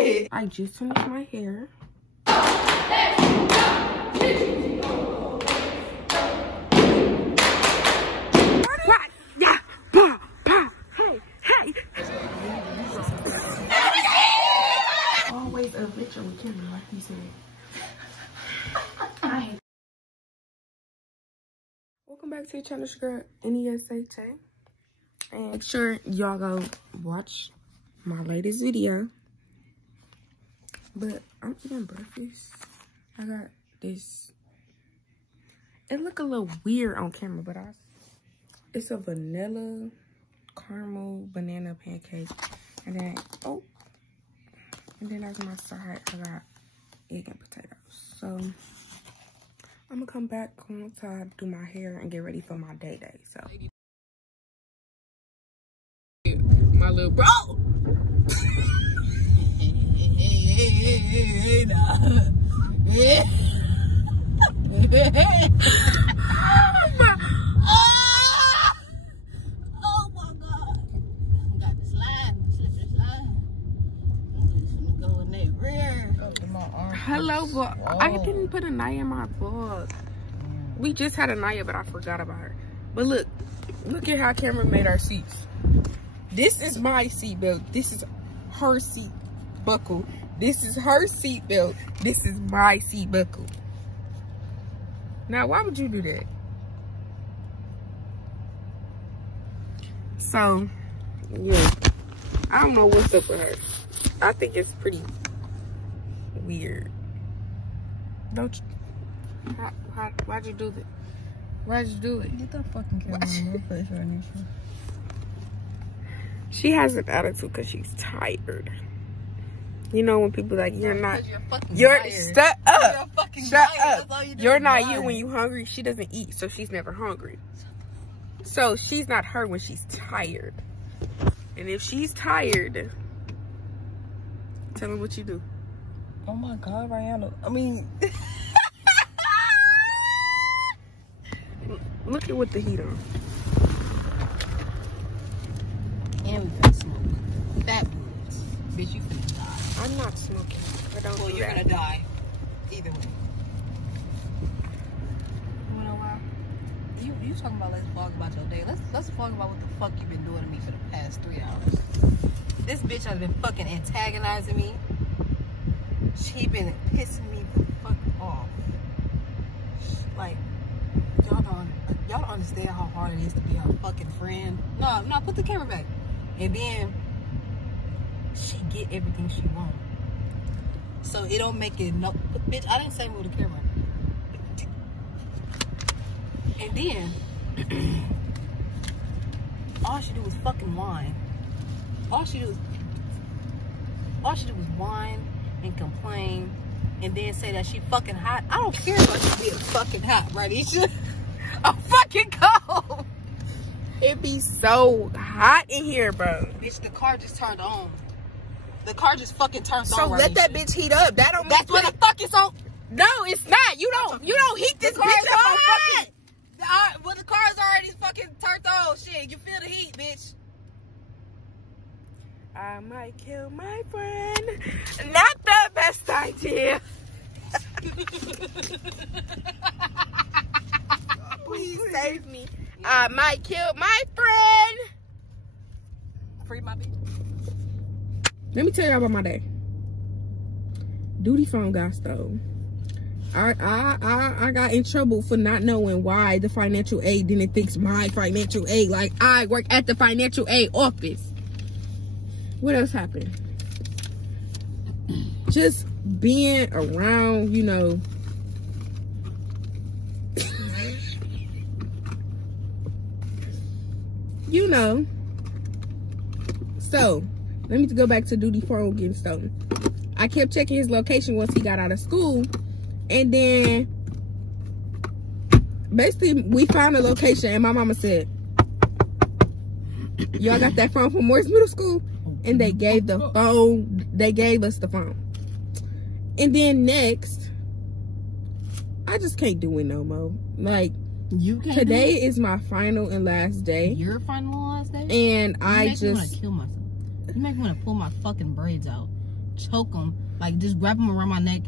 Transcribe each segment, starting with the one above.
shit. I just finished my hair. What? Yeah. Bah, bah. Hey, hey. Always a bitch on camera, like you said. Welcome back to the channel, girl, Nesha. And make sure y'all go watch my latest video. But I'm eating breakfast. I got this. It look a little weird on camera, but it's a vanilla caramel banana pancake. And then as my side, I got egg and potatoes. So I'm gonna come back once I do my hair and get ready for my day. So my little bro. Hey, nah. Oh my God. Got the slide, slippery slide. I'm just gonna go in there rear. Hello, vlog. I didn't put a Naya in my vlog. We just had a Naya, but I forgot about her. But look at how Cameron made our seats. This is my seat belt. This is her seat buckle. This is her seat belt. This is my seat buckle. Now, why would you do that? So, yeah. I don't know what's up with her. I think it's pretty weird. Don't you? Why'd you do that? Why'd you do it? Get that fucking camera on your face right now. She has an attitude because she's tired. You know when people like, you're not, you're shut up. Shut up. You're not you when you hungry. She doesn't eat, so she's never hungry. So she's not her when she's tired. And if she's tired, tell me what you do. Oh my God, Rihanna. I mean, look at what the heat on. and we finna smoke. That boots. Bitch, you finna die. I'm not smoking. I don't. Well, you're gonna die. Either way. You know why? You talking about let's vlog about your day. Let's vlog about what the fuck you've been doing to me for the past 3 hours. This bitch has been fucking antagonizing me. She been pissing me the fuck off. Like, y'all don't understand how hard it is to be her fucking friend. No, put the camera back. And then she get everything she want. So it don't make it no. Bitch, I didn't say move the camera. And then all she do is fucking whine. All she do was whine and complain and then say that she fucking hot. I don't care about you being fucking hot, right, Nesha? I'm fucking cold. It be so hot in here, bro. Bitch, the car just turned on. The car just fucking turned on. So let that bitch heat up. That don't. That's what the fuck it's on. No, it's not. You don't heat this bitch up. Well, the car's already fucking turned on. Shit, you feel the heat, bitch. I might kill my friend. Not the best idea. Please save me. I might kill my friend. Free my bitch. Let me tell you about my day. Duty phone got stolen. I got in trouble for not knowing why the financial aid didn't fix my financial aid. Like, I work at the financial aid office. What else happened? Just being around, you know. You know. So, let me go back to Duty phone getting stolen. I kept checking his location once he got out of school. And then, basically, we found a location. And my mama said, y'all got that phone from Morris Middle School? And they gave us the phone. And then next, I just can't do it no more. Like, today is my final and last day. Your final and last day? And I just want to kill myself. You make me want to pull my fucking braids out. choke them. Like, just grab them around my neck.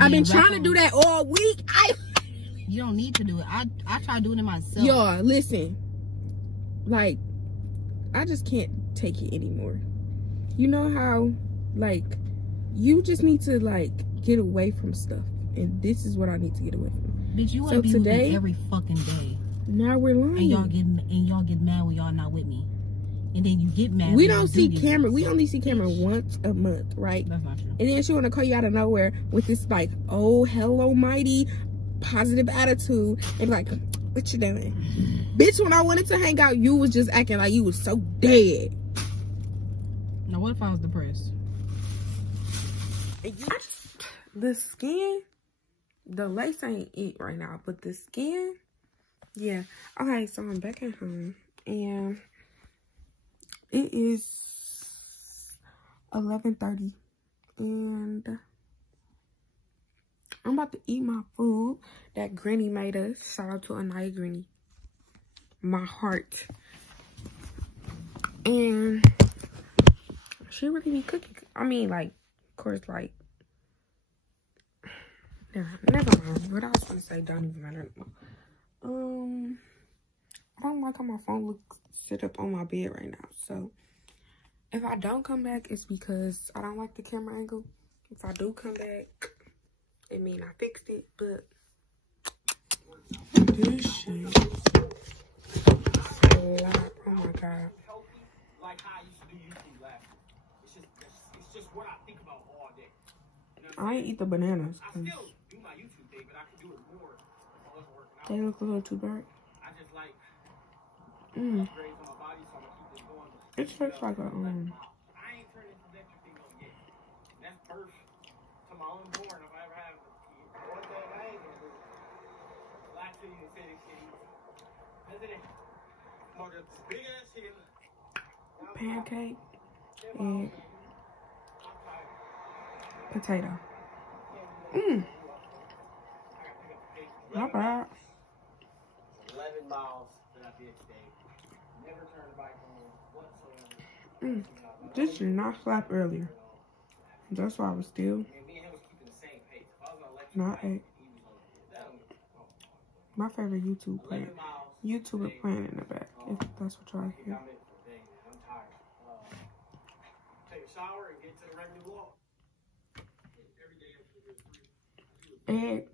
I've been trying to do that all week. You don't need to do it. I try doing it myself. Y'all, listen. Like, I just can't take it anymore. You know how, like, you just need to, like, get away from stuff. And this is what I need to get away from. Bitch, you want to be with me every fucking day. Now we're lying. And y'all get mad when y'all not with me. And then you get mad. We don't see Cameron. We only see Cameron once a month, right? That's not true. And then she want to call you out of nowhere with this, like, oh, hello, mighty, positive attitude. And like, what you doing? Bitch, when I wanted to hang out, you was just acting like you was so dead. Now, what if I was depressed? The skin, the lace ain't it right now, but the skin, yeah. Okay, so I'm back at home, and it is 11:30, and I'm about to eat my food that Granny made us. Shout out to Anaya Granny. My heart. And she really be cooking. I mean, like, of course, like, never mind. What I was gonna say don't even matter anymore. I don't like how my phone looks set up on my bed right now. So if I don't come back, it's because I don't like the camera angle. If I do come back, it mean I fixed it. But this shit, oh my god. Like how I used to do YouTube last year. It's just what I think about all day. You know I ain't eat the bananas. I still do my YouTube thing, but I can do it more if I wasn't working out. They look a little too bright. I just like upgrades on my body, so I'm gonna keep this going. It tastes like a I ain't turning into that thing on yet. And that's birth to my unborn if I ever have a kid. One thing I ain't gonna do. Black city and city city. President. Mother, this big ass here. Pancake and potato. Not bad. 11 miles that I did today. Never turned the bike on whatsoever. This did not slap earlier. That's why I was still Me and him was keeping the same pace. If I was on electric not bike, eight. he was on that. My favorite YouTuber playing in the back. If that's what y'all hear. I'm tired. Take a shower and get to the regular walk. Every day I'm doing 3. Egg.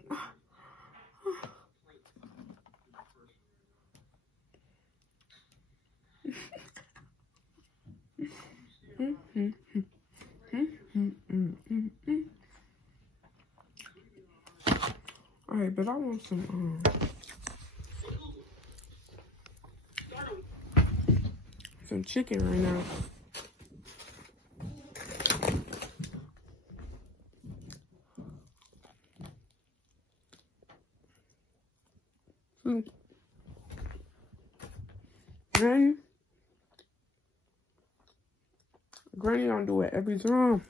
Alright, but I want some chicken right now. Granny don't do it every time.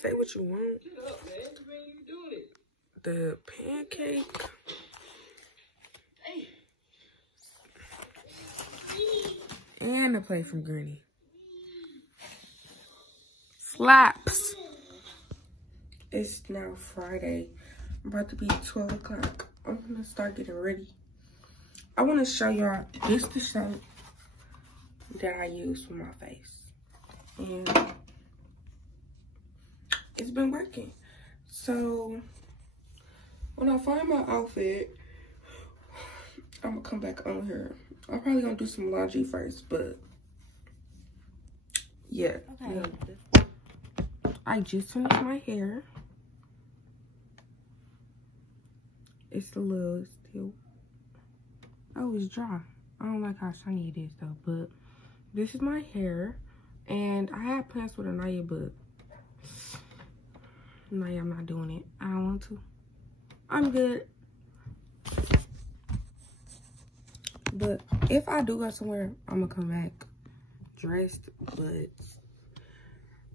Say what you want. Get up, man. You ain't even doing it. The pancake. Hey. And a plate from Granny. Slaps. It's now Friday. I'm about to be 12 o'clock. I'm gonna start getting ready. I want to show y'all this the shirt that I use for my face. And it's been working. So when I find my outfit, I'm gonna come back on here. I'm probably gonna do some laundry first, but yeah. Okay. I just finished my hair. It's a little still. Oh, it's dry. I don't like how shiny it is though, but this is my hair. And I had plans with Anaya, but Anaya, I'm not doing it. I don't want to. I'm good. But if I do go somewhere, I'm gonna come back dressed, but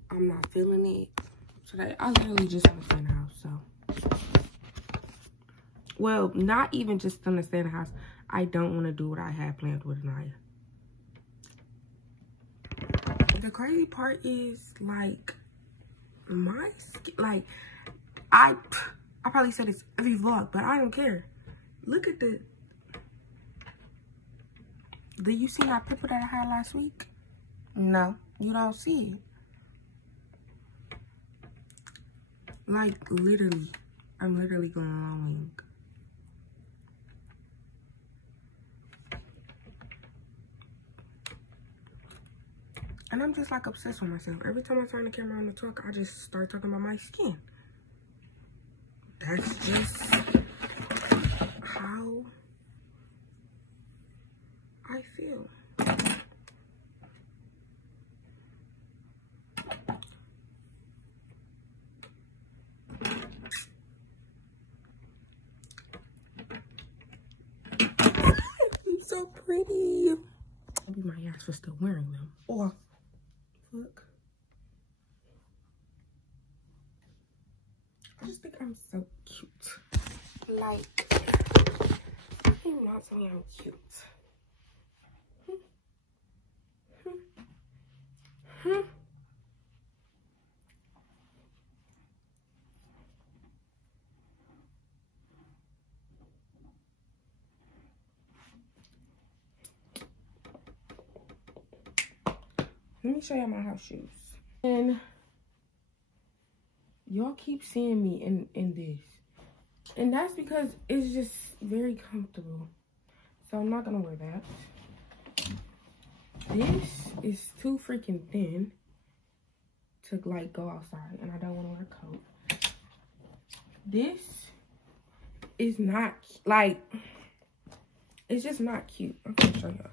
I'm not feeling it today. I literally just want to stay in the house, so. Well, not even just gonna stay in the house. I don't want to do what I had planned with Anaya. the crazy part is, like, my skin, like, I probably said this every vlog, but I don't care. Look at the, do you see that pimple that I had last week? No, you don't see it. Like, literally, I'm literally glowing. And I'm just like obsessed with myself. Every time I turn the camera on to talk, I just start talking about my skin. That's just how I feel. I'm so pretty. I'll be my ass for still wearing them. Or look. I just think I'm so cute. Like, he reminds me I'm cute. Let me show you my house shoes. And y'all keep seeing me in this. And that's because it's just very comfortable. So I'm not gonna wear that. This is too freaking thin to like go outside, and I don't want to wear a coat. This is not like, it's just not cute. I'm gonna show y'all.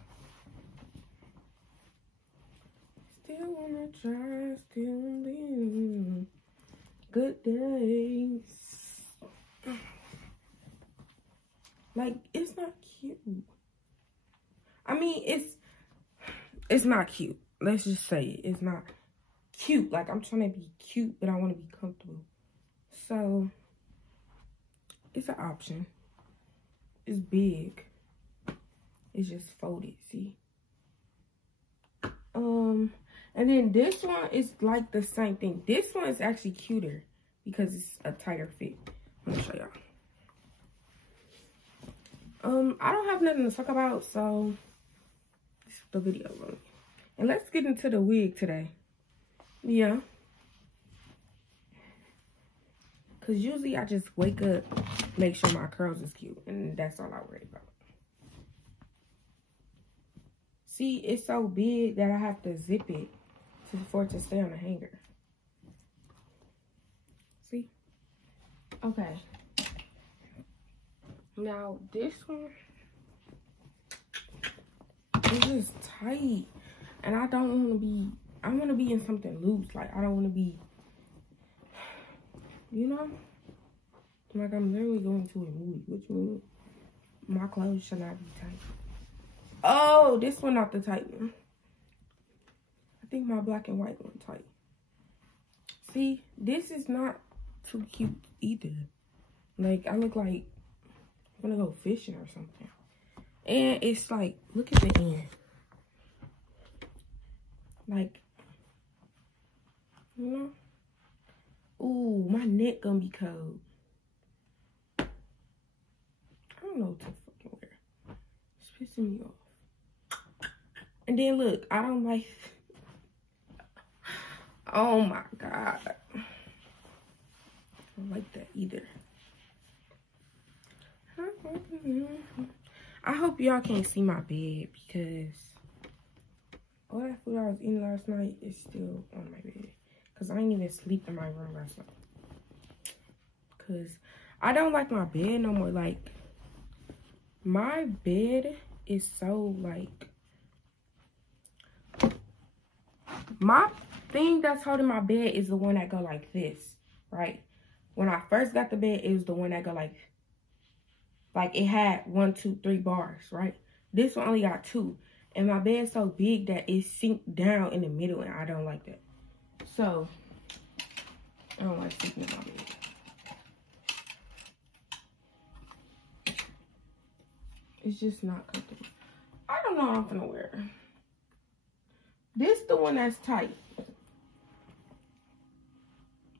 Still wanna try, still live good days. Like, it's not cute. I mean, it's not cute. Let's just say it. It's not cute. Like, I'm trying to be cute, but I want to be comfortable. So, it's an option. It's big. It's just folded, see? And then this one is like the same thing. This one is actually cuter because it's a tighter fit. I'm gonna show y'all. I don't have nothing to talk about, so this is the video. And let's get into the wig today. Yeah. Cause usually I just wake up, make sure my curls is cute, and that's all I worry about. See, it's so big that I have to zip it for it to stay on the hanger. See? Okay. Now, this one is just tight. And I don't want to be, I want to be in something loose. Like, I don't want to be, you know? Like, I'm literally going to a movie. Which movie? My clothes should not be tight. Oh, this one not the tight one. I think my black and white one tight. See, this is not too cute either. Like, I look like I'm gonna go fishing or something. And it's like, look at the end. Like, you know? Ooh, my neck gonna be cold. I don't know what to fucking wear. It's pissing me off. And then look, I don't like, oh my God. I don't like that either. I hope y'all can't see my bed because all that food I was eating last night is still on my bed. Because I didn't even sleep in my room last night. Because I don't like my bed no more. Like, my bed is so, like, my thing that's holding my bed is the one that go like this, right? When I first got the bed, it was the one that go like it had 1, 2, 3 bars, right? This one only got 2. And my bed's so big that it sinks down in the middle, and I don't like that. So, I don't like sleeping in my bed. It's just not comfortable. I don't know what I'm gonna wear. This the one that's tight.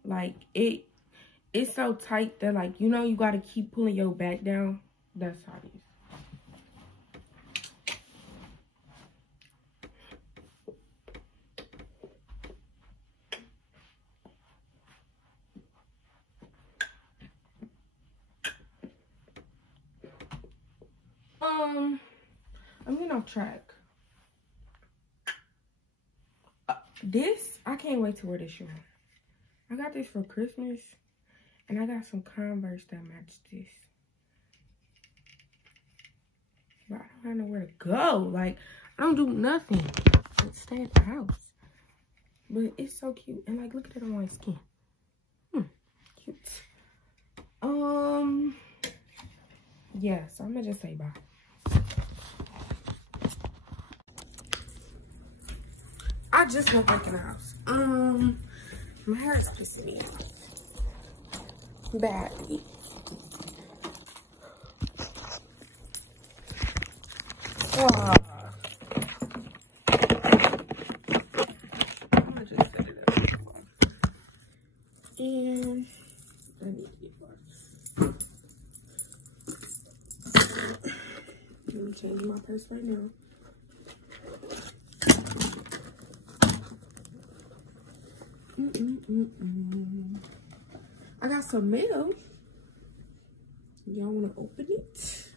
Like, it's so tight that, like, you know, you got to keep pulling your back down. That's how it is. I'm getting off track. This, I can't wait to wear this shirt. I got this for Christmas, and I got some Converse that match this. But I don't have nowhere to go. Like, I don't do nothing but stay at the house. But it's so cute. And, like, look at it on my skin. Cute. Yeah, so I'm gonna just say bye. I just went back in the house. My hair is pissing me off badly. Wow. I'm gonna just set it up. And I need to get parts. I'm changing my purse right now. I got some mail. Y'all want to open it?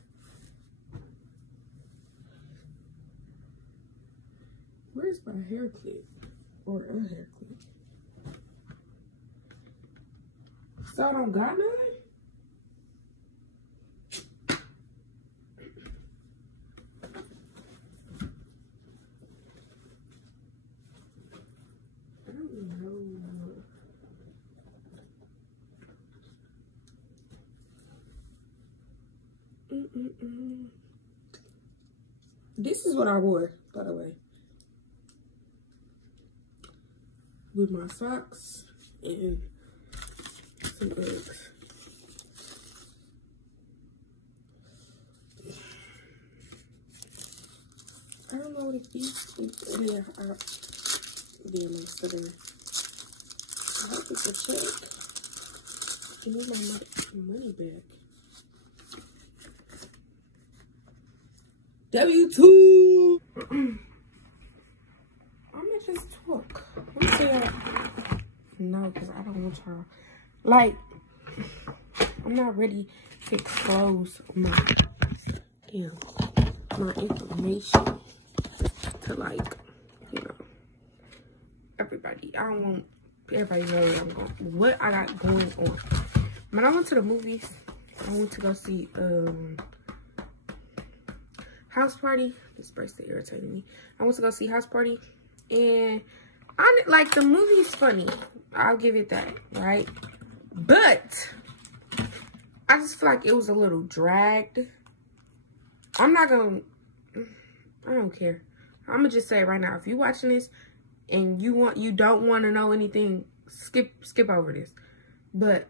Where's my hair clip? Or a hair clip? So I don't got none? I don't know. This is what I wore, by the way. With my socks and some eggs. I don't know what it is. Yeah, damn, I'm stuttering. I hope it's a check. Give me my money back. W2. I'm gonna just talk. Let me say that. No, because I don't want y'all. Like, I'm not ready to expose my information to, like, you know, everybody. I don't want everybody to know what I got going on. When I went to the movies, I went to go see House Party. This bracelet irritated me. I went to go see House Party, and like, the movie's funny. I'll give it that, right? But I just feel like it was a little dragged. I don't care. I'm gonna just say it right now. If you're watching this and you don't want to know anything, skip over this. But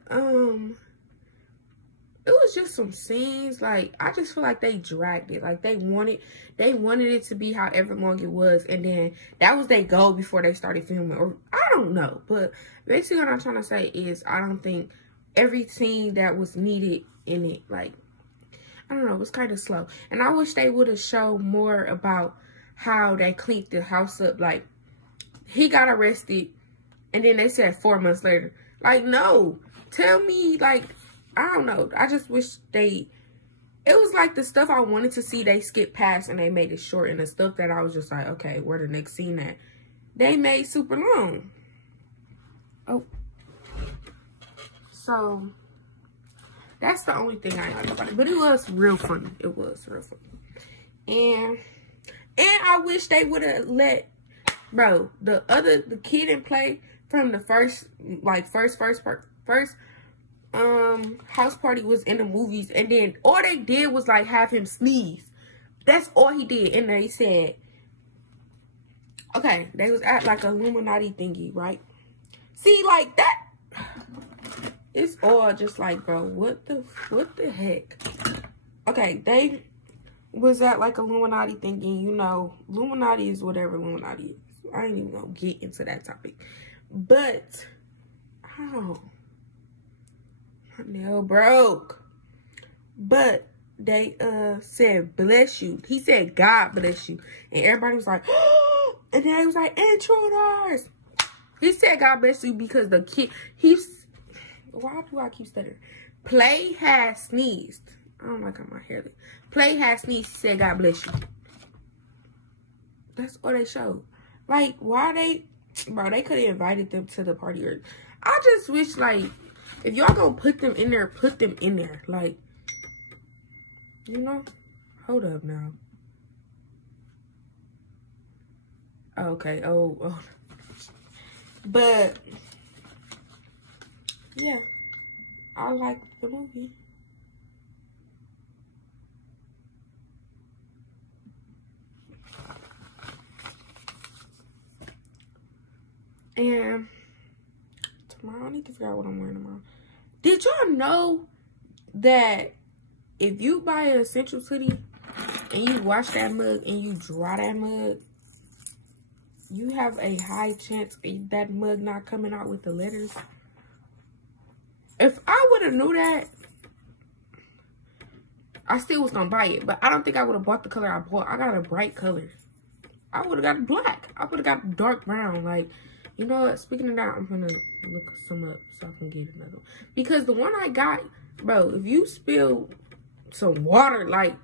it was just some scenes, like, I just feel like they dragged it. Like, they wanted it to be however long it was, and then that was their goal before they started filming. Or I don't know, but basically what I'm trying to say is I don't think every scene that was needed in it, like, I don't know, it was kind of slow. And I wish they would have showed more about how they cleaned the house up. Like, he got arrested, and then they said 4 months later. Like, no, tell me, like, I don't know. I just wish it was like the stuff I wanted to see, they skipped past and they made it short. And the stuff that I was just like, okay, where the next scene at? They made super long. Oh. So, that's the only thing I like about it. But it was real funny. It was real funny. And I wish they would have let, bro, the kid in play from the first House Party was in the movies, and then all they did was, like, have him sneeze. That's all he did. And they said, okay, they was at, like, a Illuminati thingy, right? See, like, that, it's all just like, bro, what the heck? Okay, they was at, like, Illuminati thingy, you know, Illuminati is whatever Illuminati is. I ain't even gonna get into that topic. But, oh, my nail broke. But they said, bless you. He said, God bless you. And everybody was like, oh, and then he was like, intruders. He said, God bless you because the kid, why do I keep stuttering? Play has sneezed. I don't like how my hair looks. Play has sneezed. He said, God bless you. That's all they showed. Like, why they, bro, they could have invited them to the party. Or I just wish, like, if y'all gonna put them in there, put them in there. Like, you know? Hold up now. Okay, oh. But, yeah. I like the movie. And tomorrow, I need to figure out what I'm wearing tomorrow. Did y'all know that if you buy an Essentials hoodie and you wash that mug and you dry that mug, you have a high chance of that mug not coming out with the letters? If I would have knew that, I still was gonna buy it, but I don't think I would have bought the color I bought. I got a bright color. I would have got black. I would have got dark brown. Like, you know what? Speaking of that, I'm gonna look some up so I can get another one. Because the one I got, bro, if you spill some water, like,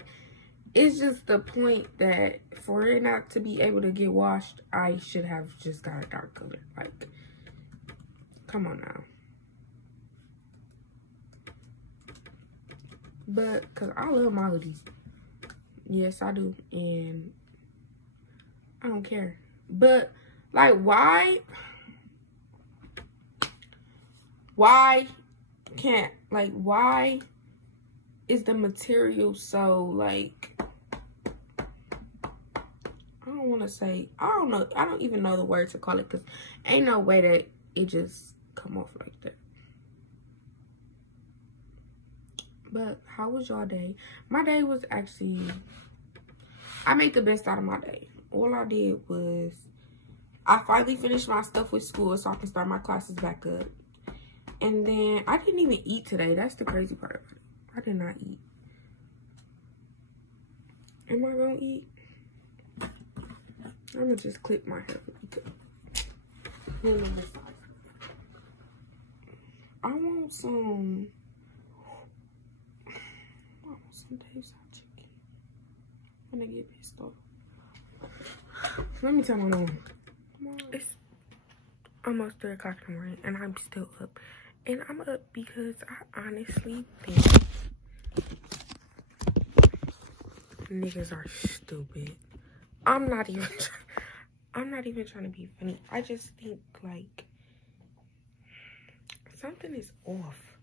it's just the point that for it not to be able to get washed, I should have just got a dark color. Like, come on now. But, because I love my hoodies. Yes, I do. And I don't care. But, like, why can't, like, why is the material so, like, I don't want to say, I don't know. I don't even know the word to call it, because ain't no way that it just come off like that. But how was y'all day? My day was actually, I made the best out of my day. All I did was, I finally finished my stuff with school so I can start my classes back up. And then I didn't even eat today. That's the crazy part about it. I did not eat. Am I gonna eat? I'm gonna just clip my hair. I want some Dave's hot chicken. I'm gonna get pissed off. Let me tell my mom. It's almost 3 o'clock in the morning and I'm still up. And I'm up because I honestly think niggas are stupid. I'm not even trying to be funny. I just think, like, something is off.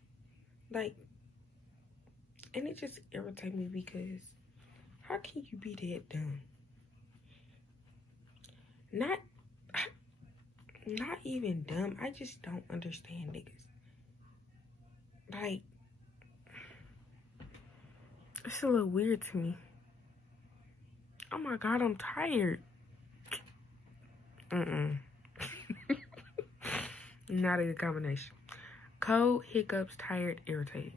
Like, and it just irritates me because how can you be that dumb? Not even dumb. I just don't understand niggas. Like, it's a little weird to me. Oh my God, I'm tired. Not a good combination. Cold, hiccups, tired, irritated.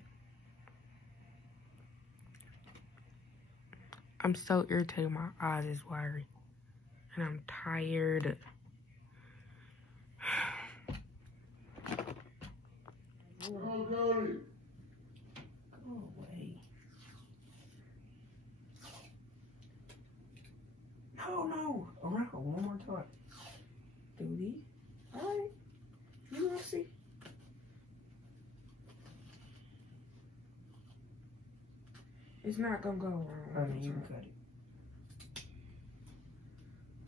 I'm so irritated. My eyes is watery. And I'm tired. Go away. No. Around one more time. Duty. Alright. You will see. It's not gonna go around. I mean, you can cut it.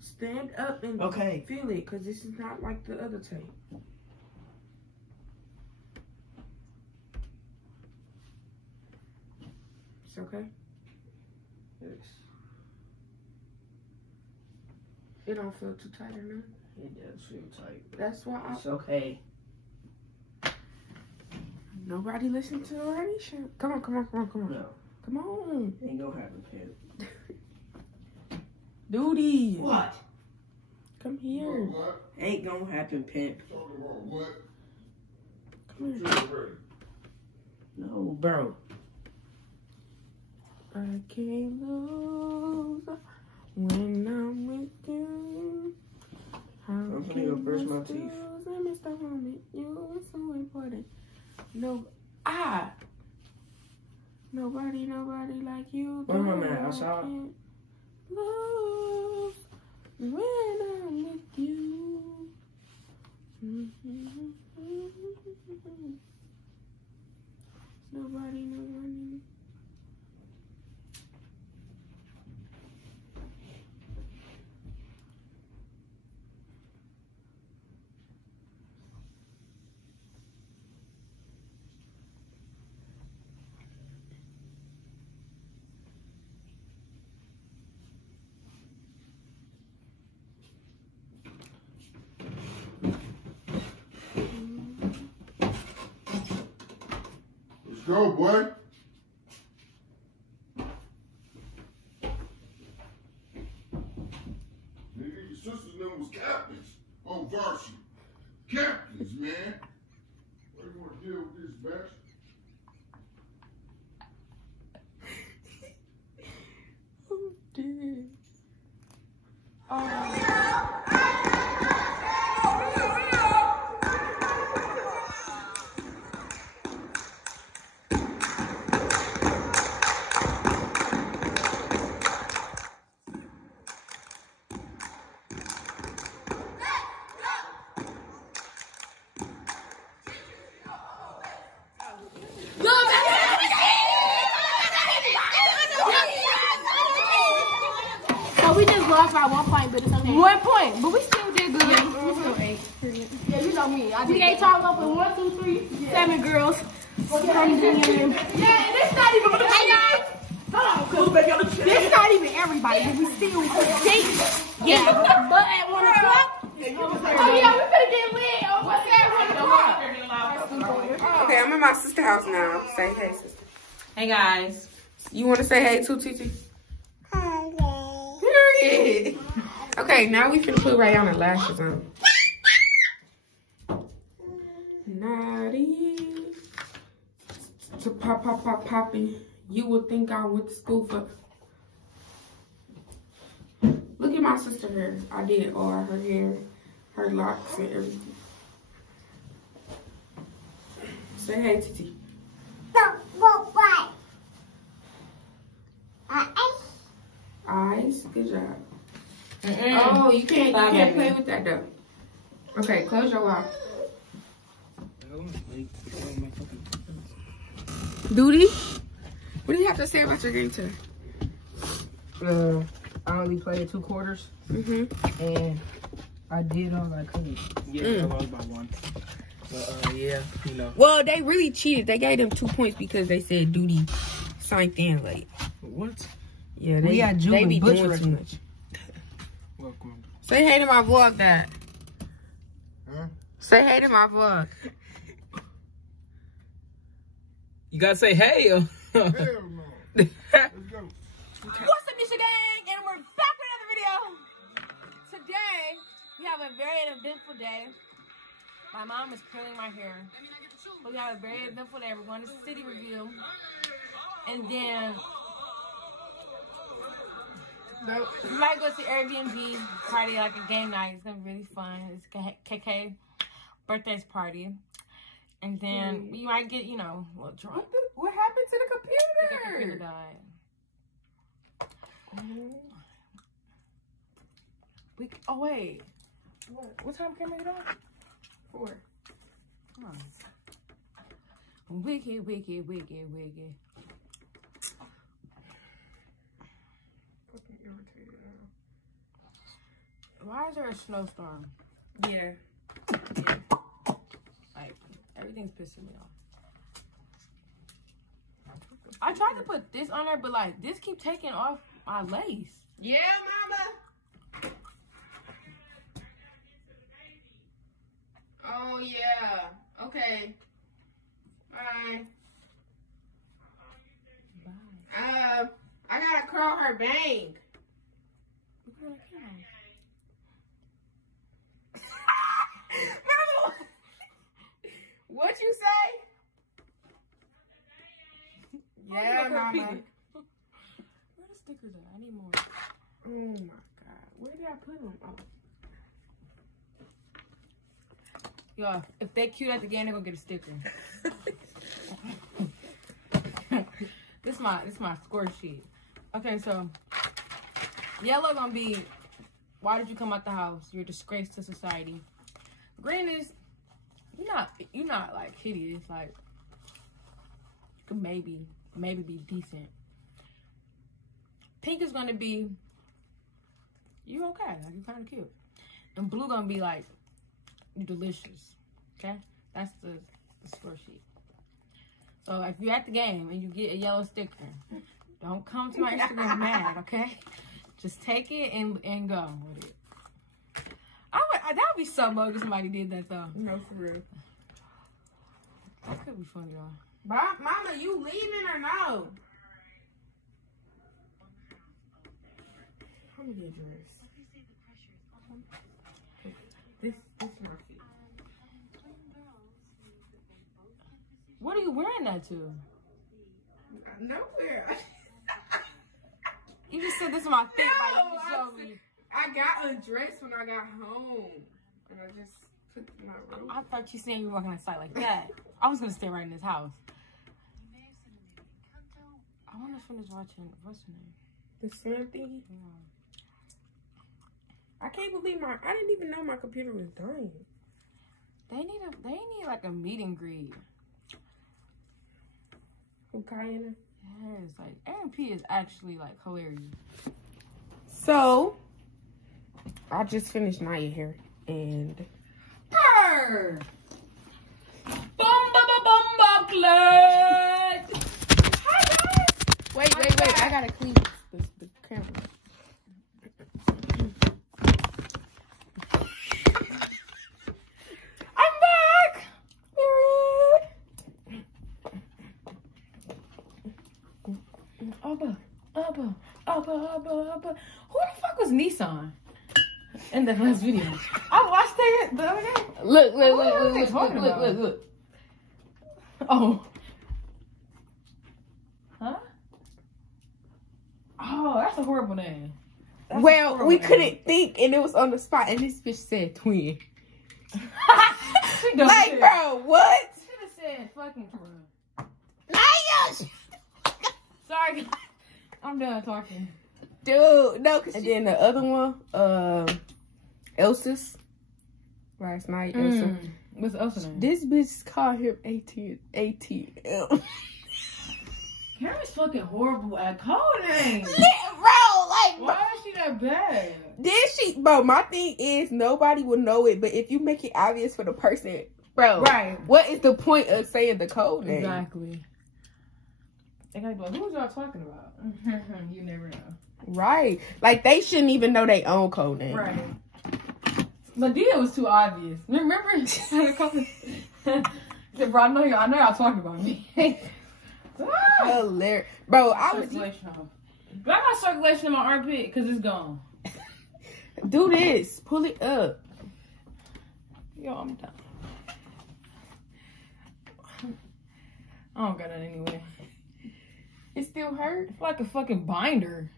Stand up and feel it, because this is not like the other tape. It's okay? Yes. It don't feel too tight or nothing? It does feel tight. That's why it's okay. Nobody listened to Nesha. Come on. No. Come on. Ain't gonna happen, Pam. Duty. What? Come here. What? Ain't gonna happen, pimp. Talking about what? Come here. No, bro. I can't lose when I'm with you. I'm gonna go brush my teeth. I miss the moment. You were so important. Nobody like you. Where am I at? Outside? Love when I'm with you. Nobody. Let's go, boy. Nigga, your sister's name was captains on varsity. Captains, man. Why you want to deal with this, bitch? Oh, dear. Oh. So we just lost by 1 point, but it's okay. 1 point, but we still did good. Yeah, we still 8. Yeah, you know me. I did. We ate all up in 1, 2, 3, 7 girls. Yeah, and it's not even. Hey guys, hold on, cause this is not even everybody, but we still think. Yeah, but at 1 o'clock. Oh yeah, we finna get lit. Oh, what's that? 1 o'clock. Okay, I'm in my sister's house now. Say hey, sister. Hey guys. You want to say hey too, Titi? Period. Okay, now we finna put Rihanna lashes on. Naughty. To popping. You would think I went to school for. Look at my sister hair. I did all her hair, her locks and everything. Say hey, Titi. Eyes, good job. Oh, you can't play with that though. Okay, close your eyes. Duty, what do you have to say about your game today? I only played 2 quarters, and I did all I could. Yeah, I lost by 1. But yeah, you know. Well, they really cheated. They gave them 2 points because they said Duty signed in late. What? Yeah, they be doing too much. Welcome. Say hey to my vlog, Dad. Huh? Say hey to my vlog. You gotta say hey. Hell no. Let's go. What's up, Nesha gang? And we're back with another video. Today, we have a very eventful day. My mom is curling my hair. But we have a very eventful day. We're going to City Review. And then we might go to Airbnb party, like a game night. It's going to be really fun. It's KK birthday's party. And then we might get, you know, a little drunk. What happened to the The computer computer? died. Oh wait. What time can we get on? 4. Come on. Wicked. Why is there a snowstorm? Yeah. Like, everything's pissing me off. I tried to put this on there, but like, this keep taking off my lace. Yeah, mama. Oh, yeah. Okay. Bye. Bye. I gotta curl her bang. What you say? Yeah, mama. Where the stickers at? I need more. Oh my god. Where did I put them? Oh. Yo, if they cute at the game, they're gonna get a sticker. This is my score sheet. Okay, so yellow gonna be, why did you come out the house? You're a disgrace to society. Green is, you're not like hideous. Like, you could maybe be decent. Pink is gonna be, you okay? Like, you're kind of cute. And blue gonna be like, you're delicious. Okay, that's the score sheet. So if you're at the game and you get a yellow sticker, don't come to my Instagram mad, okay? Just take it and go with it. That would be so bogus if somebody did that though. No, for real. That could be funny though. Mama, you leaving or no? How many address? This is my feet. What are you wearing that to? Nowhere. You just said this is my fit. No, Like, you showed me. I got undressed when I got home. And I just put my robe. I thought you saying you were working on a site like that. I was gonna stay right in this house. I want to finish watching. What's her name? The sun thingy? Yeah. I can't believe I didn't even know my computer was dying. They need like a meet and greet. Who, Kayana? Yes, like Aaron P is actually like hilarious. So, I just finished Naya hair and Purr! Bomba clutch! Hi guys! wait, I gotta clean the camera. I'm back! Abba. Who the fuck was Nissan in the last video? I watched it the other day. Look. Oh. Huh? Oh, that's a horrible name. Well, we couldn't think, and it was on the spot, and this bitch said twin. Like, bro, what? Should have said fucking twin. Naya! Sorry, I'm done talking. Dude, no, and then the other one, Elsa's. Last night, Elsa. What's Elsa's name? This bitch called him ATL. Karen's fucking horrible at code names. Bro, like, Why is she that bad? Bro, my thing is nobody will know it, but if you make it obvious for the person, bro, right? What is the point of saying the code name? Exactly. They gotta be like, who's y'all talking about? You never know. Right. Like, they shouldn't even know their own code name. Right. Medea was too obvious. Remember? Said, bro, I know y'all talking about me. Hilarious. Bro, I was... But I got circulation in my armpit because it's gone. Do this. Pull it up. Yo, I'm done. I don't got it anyway. It still hurt? It's like a fucking binder.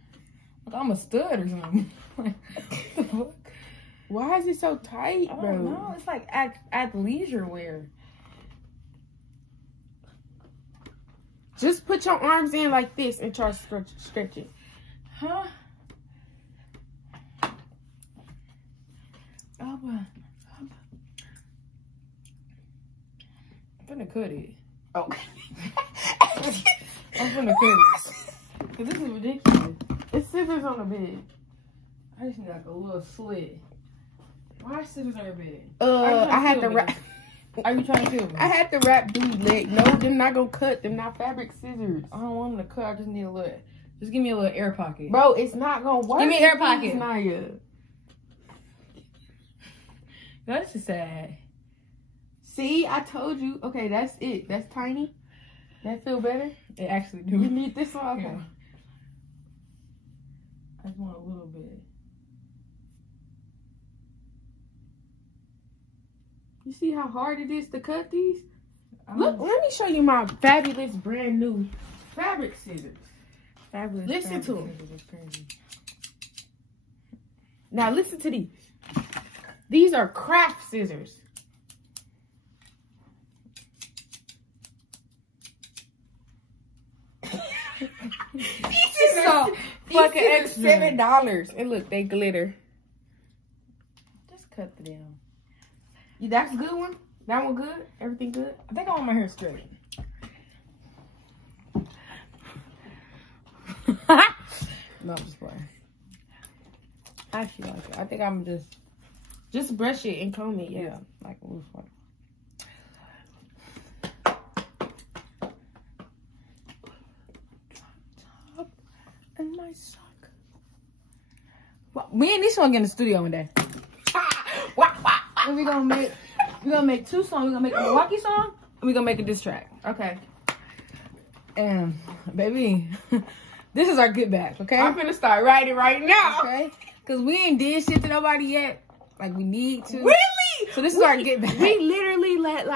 Like I'm a stud or something. Like, what the fuck? Why is it so tight, bro? I don't know. It's like athleisure wear. Just put your arms in like this and try to stretch it. Huh? I'm gonna cut it. Oh. I'm gonna cut it. Cause this is ridiculous. It's scissors on the bed. I just need like a little slit. Why are scissors on your bed? I had to wrap. Are you trying to kill me? I had to wrap dude leg. No, them not gonna cut. Them not fabric scissors. I don't want them to cut. I just need a little. Just give me a little air pocket. Bro, it's not gonna work. Give me an air pocket. Naya. That's just sad. See, I told you. Okay, that's it. That's tiny. That feel better? It actually do. You need this one? Okay. Yeah. I just want a little bit. You see how hard it is to cut these? Look, let me show you my fabulous brand new fabric scissors. Fabulous. Listen to 'em. It's crazy. Now listen to these. These are craft scissors. These scissors, fucking these scissors extra. $7. And look, they glitter. Just cut the down. That's a good one. That one good. Everything good. I think I want my hair straight. No, I'm just playing. I actually like it. I think I'm Just brush it and comb it. yeah, like a loose one. Top and my sock. Well, me and this one get in the studio one day. And we're gonna make 2 songs. We're gonna make a Milwaukee song and we're gonna make a diss track. Okay. And baby, this is our get back, okay? I'm finna start writing right now. Okay? Cause we ain't did shit to nobody yet. Like we need to. Really? So this is our get back. We literally let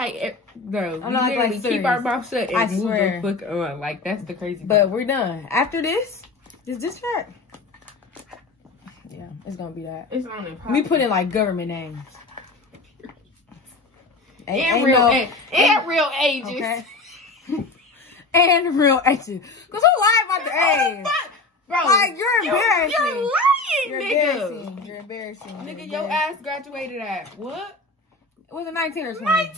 bro. I'm We not literally like keep our serious. mouth shut and I move swear. the fuck on. Like that's the crazy. But we're done. After this track. Yeah, it's gonna be that. it's on it. We put in like government names. and real ages. Okay. And real ages. Cause who lied about the age? Bro, Like you're embarrassing. You're lying, You're nigga. embarrassing. You're embarrassing. Nigga, You're your ass graduated at what? Was it 19 or 20? 19?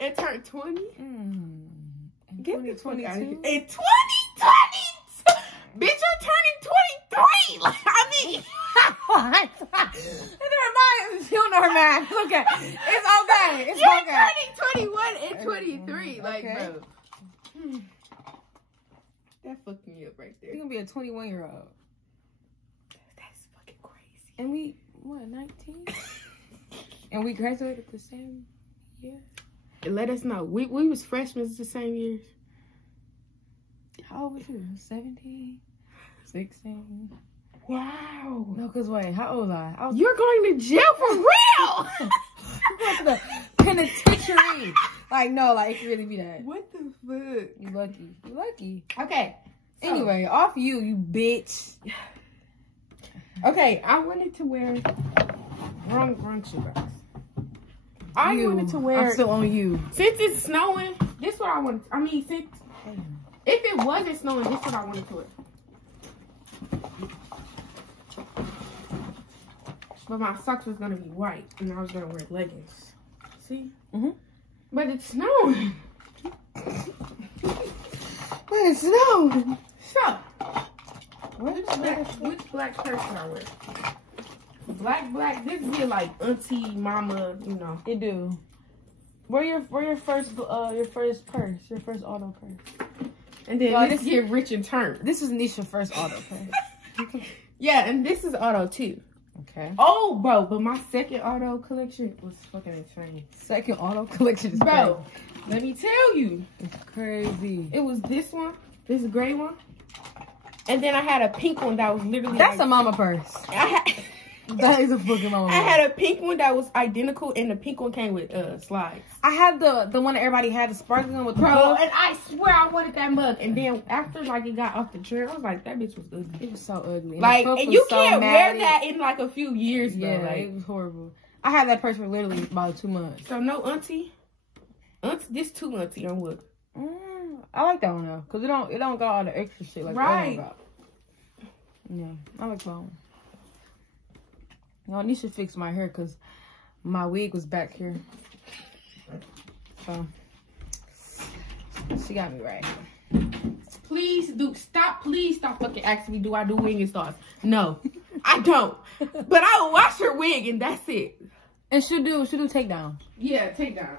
It turned 20? Get the 22. 22. In 2022! Bitch, you're turning 23! Like, I mean... You don't know her math. It's okay. It's okay. It's You're okay. turning 21 and 23. Like, Okay. bro. That fucked me up right there. You're gonna be a 21-year-old. That's fucking crazy. And we, what, 19? And we graduated the same year? Let us know. We was freshmen the same years. How old was you? 17? 16? Wow. No, because wait, how old was I? I was You're going to jail for real! going to the penitentiary. Like, no, like, it could really be that. What the fuck? You lucky. You lucky. Okay. So, Anyway, off you bitch. okay, I wanted to wear wrong shoebox. I You. wanted to wear I'm still on you. since it's snowing. This what I wanted. I mean, since if it wasn't snowing, this what I wanted to wear. But my socks was gonna be white, and I was gonna wear leggings. See? Mhm. But it's snowing. But it's snowing. So, which black shirt should I wear? Black. This be like auntie, mama, you know. It do. Where your first purse, your first auto purse. And then Y'all, let's get rich in turn. This is Nesha's first auto purse. Yeah, and this is auto too. Okay. Oh, bro, but my second auto collection was fucking insane. Second auto collection is Bro, let me tell you. crazy. It's crazy. It was this one, this gray one. And then I had a pink one that was literally That's like, a mama purse. That is a fucking mama I purse. had a pink one that was identical, and the pink one came with slides. I had the one that everybody had, the sparkling one with the Bro, puff. and I swear I wanted that mug. And then after like it got off the trend, I was like, that bitch was ugly. It was so ugly. And Like, the puff and was you so can't wear matted. that in like a few years, bro. Yeah, Like, it was horrible. I had that purse for literally about 2 months. so no auntie. This too auntie on wood. I like that one though, cause it don't got all the extra shit like Right. that one got. Yeah, I like that one. Y'all need to fix my hair cause my wig was back here. So she got me right. Please stop fucking asking me, do I do wig and stars? No, I don't. But I will wash her wig and that's it. And she'll do takedown. Yeah, take down.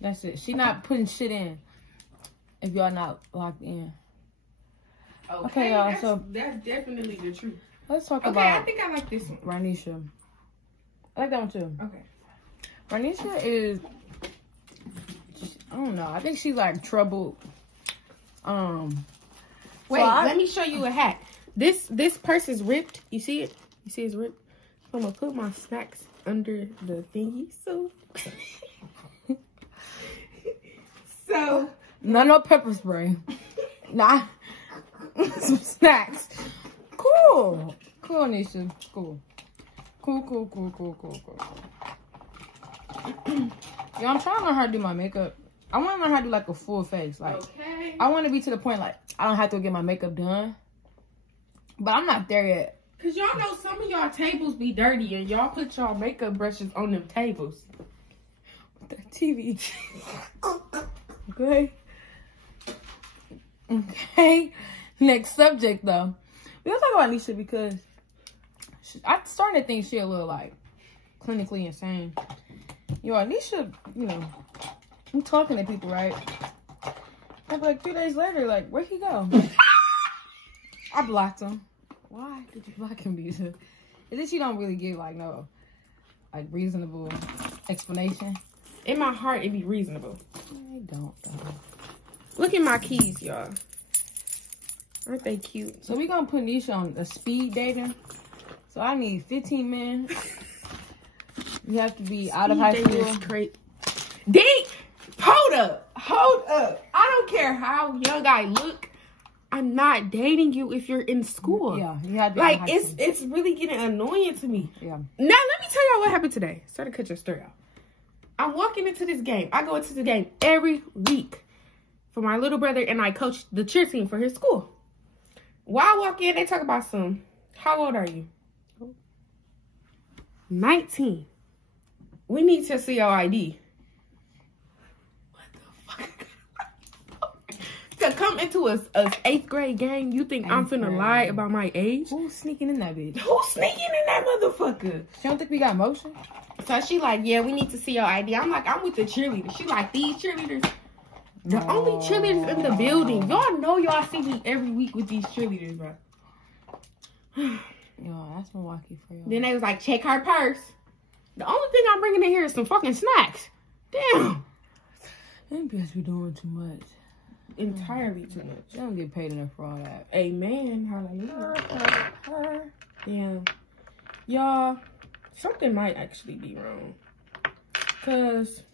That's it. She not putting shit in if y'all not locked in. Okay, y'all, so- that's definitely the truth. Let's talk Okay, I about think I like this one. Ranisha. I like that one too. Okay. Ranisha is, I don't know. I think she's like troubled. Wait, let me show you a hat. This purse is ripped. You see it? You see it's ripped? So I'm gonna put my snacks under the thingy. So So no pepper spray. Nah. Some snacks. Cool. Cool, Nisha. Cool. Cool. Yo, I'm trying to learn how to do my makeup. I want to learn how to do like a full face. Like, okay. I want to be to the point like I don't have to get my makeup done. But I'm not there yet. Cause y'all know some of y'all tables be dirty and y'all put y'all makeup brushes on them tables. The TV. Okay. Next subject though. We're gonna talk about Nesha because I'm starting to think she a little like clinically insane. Yo, Nesha, you know, I'm talking to people, right? And like 3 days later, like, where'd he go? I blocked him. Why did you block him, Nesha? Is this you don't really give like no like reasonable explanation? In my heart, it be reasonable. I don't though. Look at my keys, y'all. Aren't they cute? So we gonna put Nesha on a speed dating. So I need 15 men. You have to be out of high school. Dink! Hold up. I don't care how young I look. I'm not dating you if you're in school. Yeah, you have to be like out of high school. it's really getting annoying to me. Yeah. Now let me tell y'all what happened today. Sorry to cut your story out. I'm walking into this game. I go into the game every week for my little brother, and I coach the cheer team for his school. While I walk in, they talk about some. How old are you? 19. We need to see your ID. What the fuck? To come into a 8th grade game, you think I'm finna lie about my age? Who's sneaking in that bitch? Who's sneaking in that motherfucker? She don't think we got motion? So she like, yeah, we need to see your ID. I'm like, I'm with the cheerleaders. She like, these cheerleaders? The only cheerleaders in the building. Y'all know y'all see me every week with these cheerleaders, bro. Yo, that's Milwaukee for you. Then they was like, check her purse. The only thing I'm bringing in here is some fucking snacks. Damn. Them bitches be doing too much. Entirely too much. They don't get paid enough for all that. Amen. Hallelujah. Damn. Y'all, something might actually be wrong. Because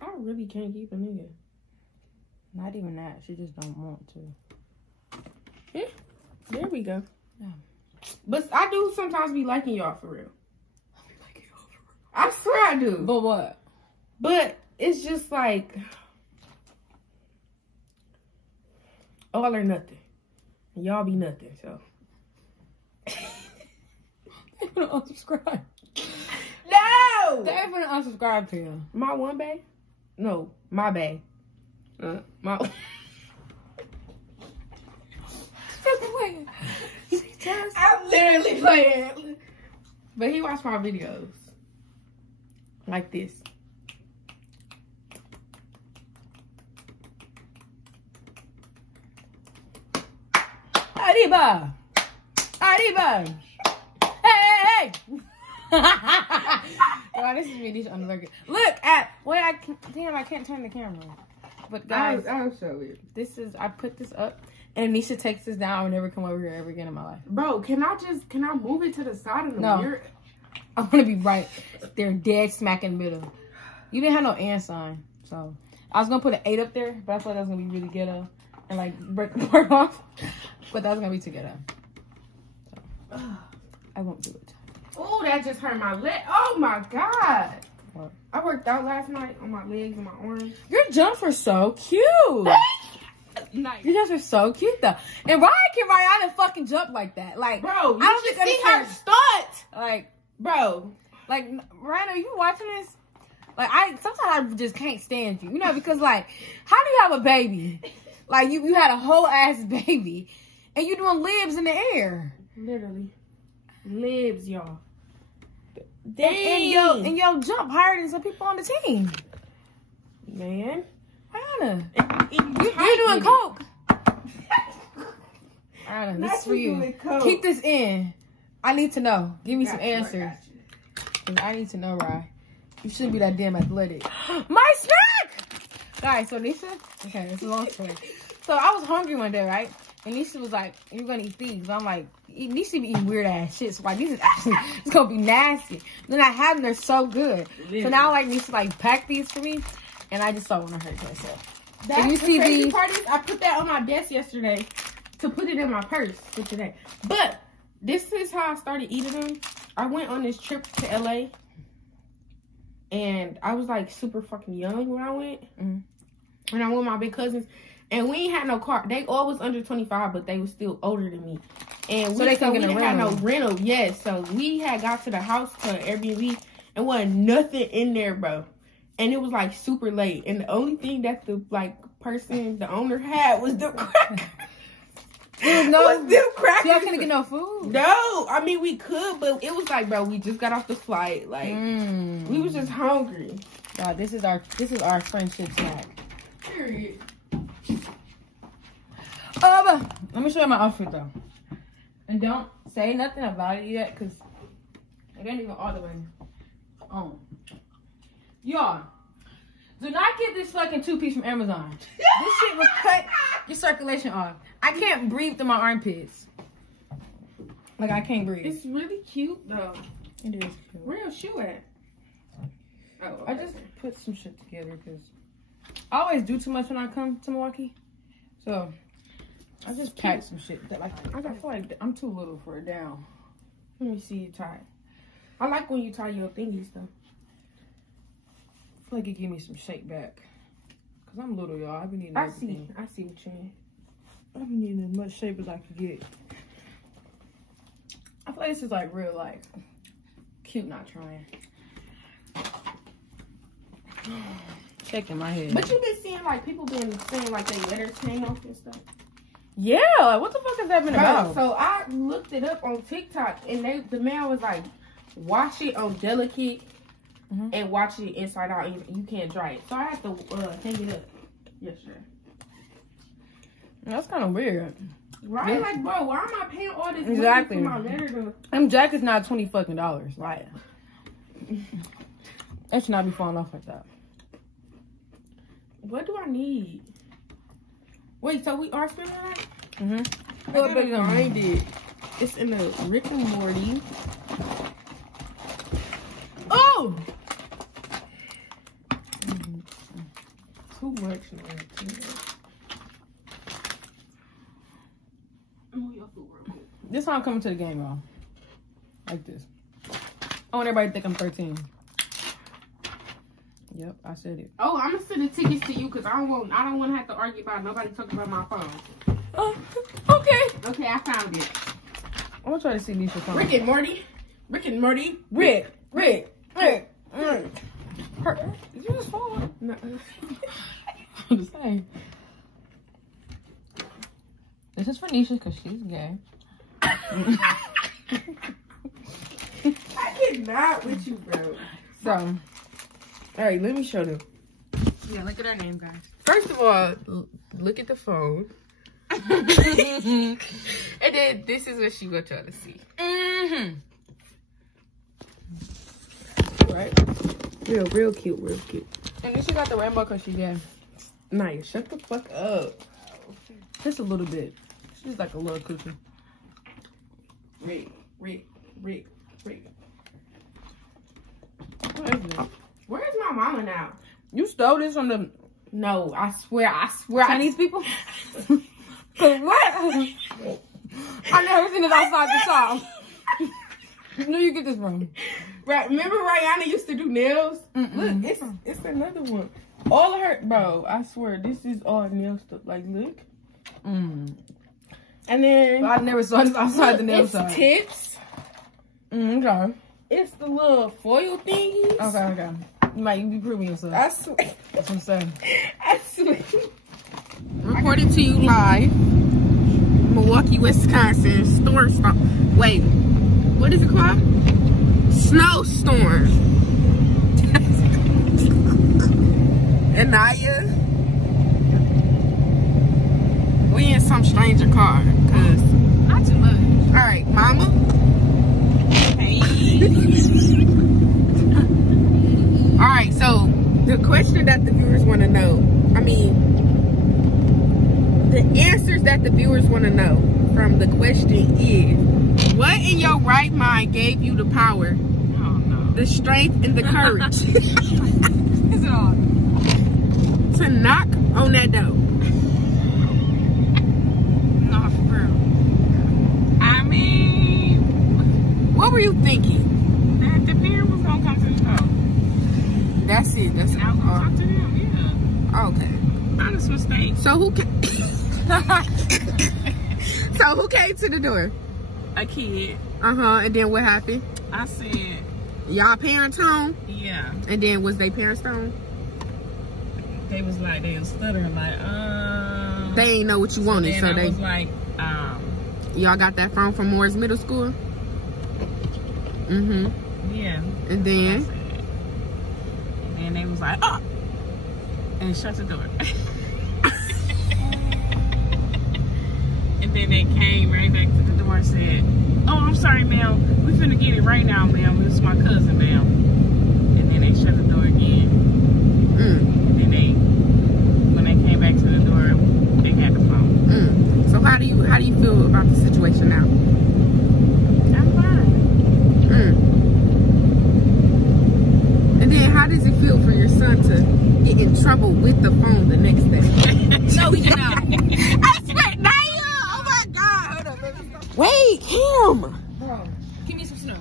I really can't keep a nigga. Not even that. She just don't want to. Yeah. There we go. Yeah. But I do sometimes be liking y'all for real. I swear I do. But what? But it's just like all or nothing. Y'all be nothing, so. They're gonna unsubscribe. No! They're gonna unsubscribe to you. My one bae? No, my bae. My. I'm literally playing. But he watched my videos. Like this. Arriba! Arriba! Hey! Wow, this is really unlucky. Look at wait, damn, I can't turn the camera. But guys, I'll show you. this is I put this up and Nesha takes this down. I will never come over here ever again in my life. Bro, can I move it to the side of the mirror? I want to be right there, dead smack in the middle. You didn't have no and sign, so I was gonna put an 8 up there, but I thought that was gonna be really ghetto and like break the part off. But that was gonna be too ghetto. So, I won't do it. Oh, that just hurt my leg. Oh my god. What? I worked out last night on my legs and my arms. Your jumps are so cute. Nice. Your jumps are so cute though. And why can Rihanna fucking jump like that? Like, Bro, you I don't should think see her understand. stunt. Like, Bro. like Rihanna, you watching this? Like, sometimes I just can't stand you, you know, because like, how do you have a baby? Like, you had a whole ass baby, and you doing libs in the air. Literally. Libs, y'all. And yo jump higher than some people on the team. Man. Rihanna, You're you're doing coke. Rihanna, this is for you. doing coke. Keep this in. I need to know. Give me some Got you, I answers. got you. 'Cause I need to know, Rye. You shouldn't be that damn athletic. My snack! Guys, so Nesha, okay, it's a long story. So I was hungry one day, right? And Nisha was like, "You're gonna eat these." I'm like, "Nisha be eating weird ass shit." So like, these is actually it's gonna be nasty. Then I had them; they're so good. So now like Nisha like pack these for me, and I just don't want to hurt myself. That's you the see crazy these? part is I put that on my desk yesterday to put it in my purse for today. But this is how I started eating them. I went on this trip to LA, and I was like super fucking young when I went. And I went with my big cousins. And we ain't had no car. They all was under 25, but they was still older than me. And we didn't have no rental. Yes, so we had got to the house to Airbnb and wasn't nothing in there, bro. And it was like super late. And the only thing that the the owner had was the crackers. There was no crackers. Y'all couldn't get no food. No, I mean we could, but it was like, bro, we just got off the flight. Like we was just hungry. God, this is our friendship snack. Period. Let me show you my outfit though, and don't say nothing about it yet, cause it ain't even all the way on. Y'all, do not get this fucking 2-piece from Amazon. This shit will cut your circulation off. I can't breathe through my armpits. Like I can't breathe. It's really cute though. It is cute. Where your shoe at? Oh, I just put some shit together because I always do too much when I come to Milwaukee, so. I just packed some shit that like I feel like I'm too little for it down. Let me see you tie. I like when you tie your thingies though. I feel like it give me some shape back. Cause I'm little, y'all. I've been needing everything. I see what you mean. I've been needing as much shape as I could get. I feel like this is like real like cute, not trying. Shaking my head. But you've been seeing like people been saying like they letters hang off and stuff. Yeah, like, what the fuck has that been about? So I looked it up on TikTok, and the man was like, wash it on delicate and wash it inside out, and you can't dry it. So I had to hang it up yesterday. That's kind of weird. Right? Yeah. Like, bro, why am I paying all this money for my letter to... Them jackets not $20 fucking. Right. That should not be falling off like that. What do I need? Wait, so we are spending that? I gotta find it. It's in the Rick and Morty. Oh! Too much, man. Too much. Move your food real quick. This time I'm coming to the game, y'all. Like this. I want everybody to think I'm 13. Yep, I said it. Oh, I'm gonna send the tickets to you because I don't want to have to argue about nobody talking about my phone. Okay. Okay, I found it. I'm gonna try to see Nesha phone. Rick and Morty. Rick and Morty. Rick. Did you just fall? No. I'm just saying. This is for Nesha because she's gay. I cannot with you, bro. So, all right, let me show them. Yeah, look at her name, guys. First of all, look at the phone. And then this is what she will try to see. Right? Real cute, real cute. And then she got the rainbow because she gay. Naya, shut the fuck up. Just a little bit. She's like a little cookie. Rick. Where's my mama now? You stole this from the... No, I swear. Chinese people? What? I never seen this outside the shop. Where you get this from? Right, remember Rihanna used to do nails? Look, it's another one. All of her, bro, I swear, this is all nail stuff. Like, look. And then... I never saw this outside the nail it's shop. tips. Okay. It's the little foil thingies. Okay. You might be proving yourself. I swear. That's what I'm saying. I swear. Reporting to you live. Milwaukee, Wisconsin. Snowstorm. Wait. What is it called? Snowstorm. And Naya. We in some stranger car. Cause Not too much. alright, mama. Hey. Alright, so the question that the viewers want to know, I mean, The answers that the viewers want to know from the question is, what in your right mind gave you the power, the strength, and the courage to knock on that door? No, for real. I mean, What were you thinking? that the parent was gonna come to the show. That's it. That's And I was gonna talk to them, yeah. okay. Honest mistake. So who came? So who came to the door? A kid. And then what happened? I said, Y'all parents home? yeah. And then was they parents home? They was stuttering like, They ain't know what you wanted, then so I they was like, y'all got that phone from Moore's Middle School? yeah. And then And they was like, oh! And shut the door. And then they came right back to the door and said, oh, I'm sorry, ma'am. We finna get it right now, ma'am. This is my cousin, ma'am. And then they shut the door again. And then when they came back to the door, they had the phone. So how do you feel about the situation now? I'm fine. And then how does it feel for your son to get in trouble with the phone the next day? No, he did not. I swear, Naya! Oh my God! Hold on, baby. Wait, him! Bro, give me some snow.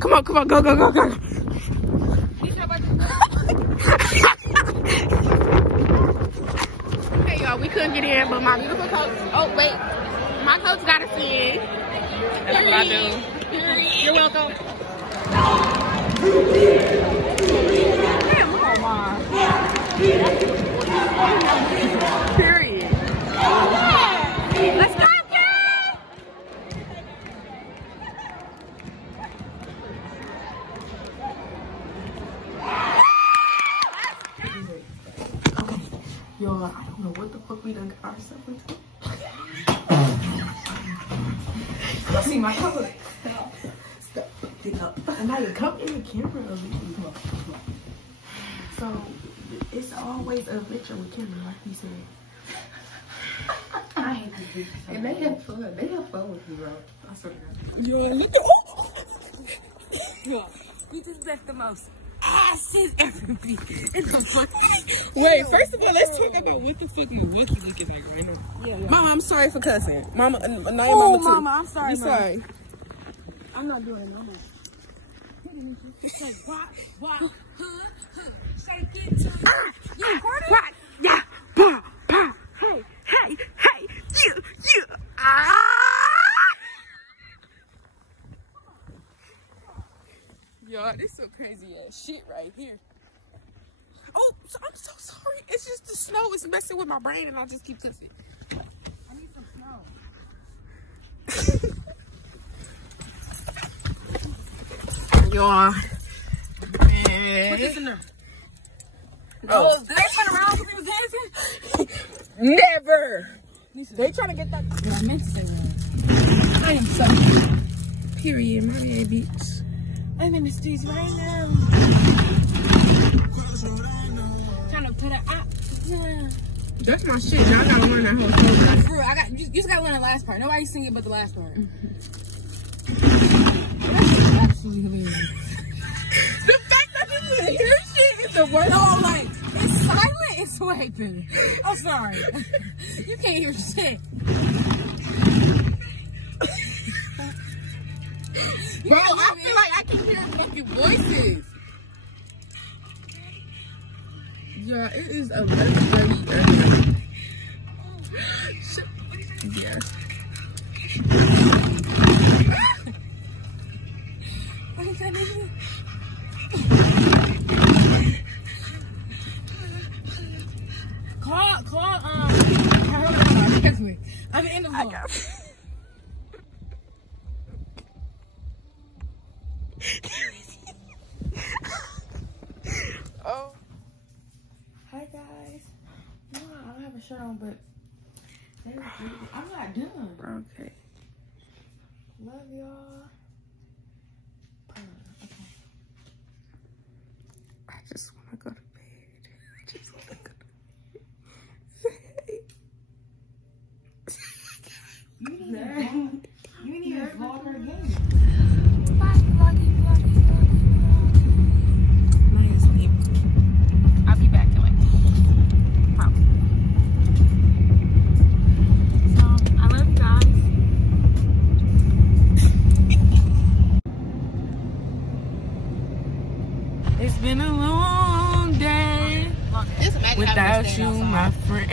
Come on, go. Hey y'all, we couldn't get in, but my beautiful coach. Oh wait, my coach got us in. That's what I do. You're welcome. Period. Let's go, girl! Yo, I don't know what the fuck we done got ourselves into. See my color. Stop. And now you come in the camera of it. So it's always a picture with camera, like you said. I hate this bitch. And they have fun. They have fun with me, bro. I swear to God. Yo, look at You just left the most asses ever be in the fucking. Wait, first of all, let's talk about what the fuck Milwaukee looking like right now. Yeah. Mama, I'm sorry for cussing. Mama, Oh, Mama too. Mama, I'm sorry, You Mama. sorry. I'm not doing it no more. You said what? Shake it. You recording? What? Yeah. Pa. Hey. You. Y'all, this some crazy ass shit right here. Oh, I'm so sorry. It's just the snow is messing with my brain and I just keep cussing. I need some snow. Y'all. Put this in there. Oh. Did they turn around when people dancing? Never. They trying to get that. Yeah, I meant to say that. I am so. Period, my bad, bitch. I'm in the streets right now. Trying to put it out. Yeah. That's my shit. Y'all gotta learn that whole program. For real, you just gotta learn the last part. Nobody's singing but the last part. Absolutely hilarious. The fact that you can hear shit is the worst. No, like, it's silent, it's swiping. I'm sorry. You can't hear shit. Bro, I feel like I can hear fucking voices. Yeah, it is 11:30 early. Yeah. Call, I'm in the vlog. Oh. Hi guys. No, I don't have a shirt on, but I'm not done. Okay. Love y'all. Okay. I just want to go to bed. I just want to go to bed. It's been a long day without you, my friend.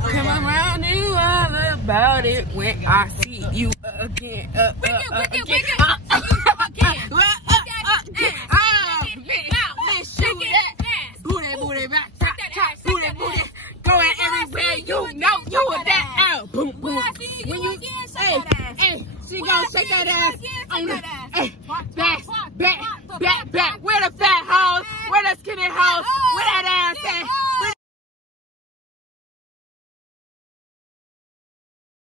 Come around you all about it when I see you again. Booty back, booty. Going everywhere, you know you are that. Boom, boom. When you, hey, she gon' shake that ass on the, back. Where the fat hoes? Where the skinny hoes? Where that ass?